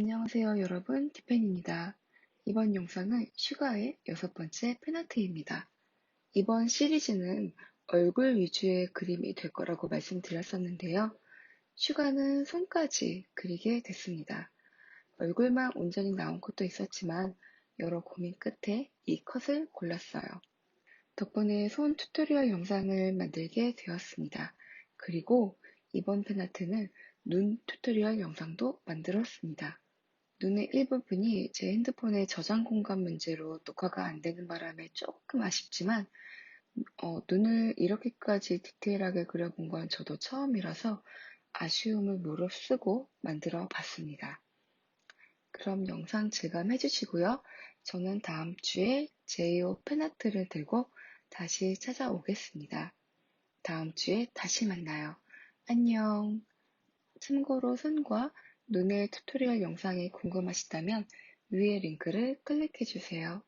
안녕하세요 여러분, 티팬입니다. 이번 영상은 슈가의 6번째 팬아트입니다. 이번 시리즈는 얼굴 위주의 그림이 될 거라고 말씀드렸었는데요. 슈가는 손까지 그리게 됐습니다. 얼굴만 온전히 나온 컷도 있었지만 여러 고민 끝에 이 컷을 골랐어요. 덕분에 손 튜토리얼 영상을 만들게 되었습니다. 그리고 이번 팬아트는 눈 튜토리얼 영상도 만들었습니다. 눈의 일부분이 제 핸드폰의 저장 공간 문제로 녹화가 안 되는 바람에 조금 아쉽지만, 눈을 이렇게까지 디테일하게 그려본 건 저도 처음이라서 아쉬움을 무릅쓰고 만들어 봤습니다. 그럼 영상 즐감해 주시고요. 저는 다음 주에 제이오 팬아트를 들고 다시 찾아오겠습니다. 다음 주에 다시 만나요. 안녕. 참고로 손과 눈의 튜토리얼 영상이 궁금하시다면 위의 링크를 클릭해 주세요.